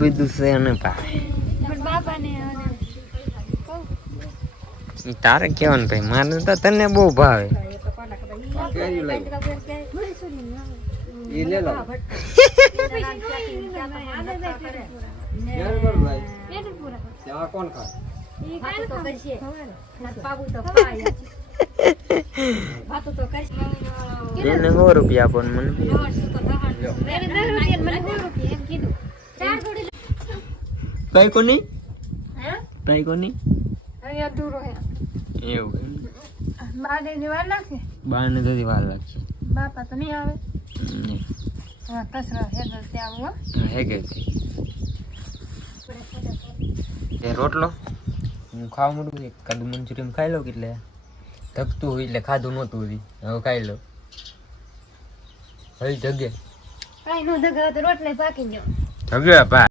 બધું છે ને ભાઈ તારે કેવાનું ભાઈ મારે તો તને બહુ ભાવે એને 100 રૂપિયા આપો ને મને કઈ કોની કઈ કોની એવું બાને તો વાર લાગશે બાપા તો નહીં આવે નહીં કચરો હેગલ ત્યાં હેગે તે રોટલો હું ખાવા માંડું એક કાદુ મંચુરિયન ખાઈ લઉં એટલે ધકતું હોય એટલે ખાધું નહોતું હવે ખાઈ લઉં હવે જગે કાઈ નો ધગે તો રોટલે પાકી ગયો જગે પા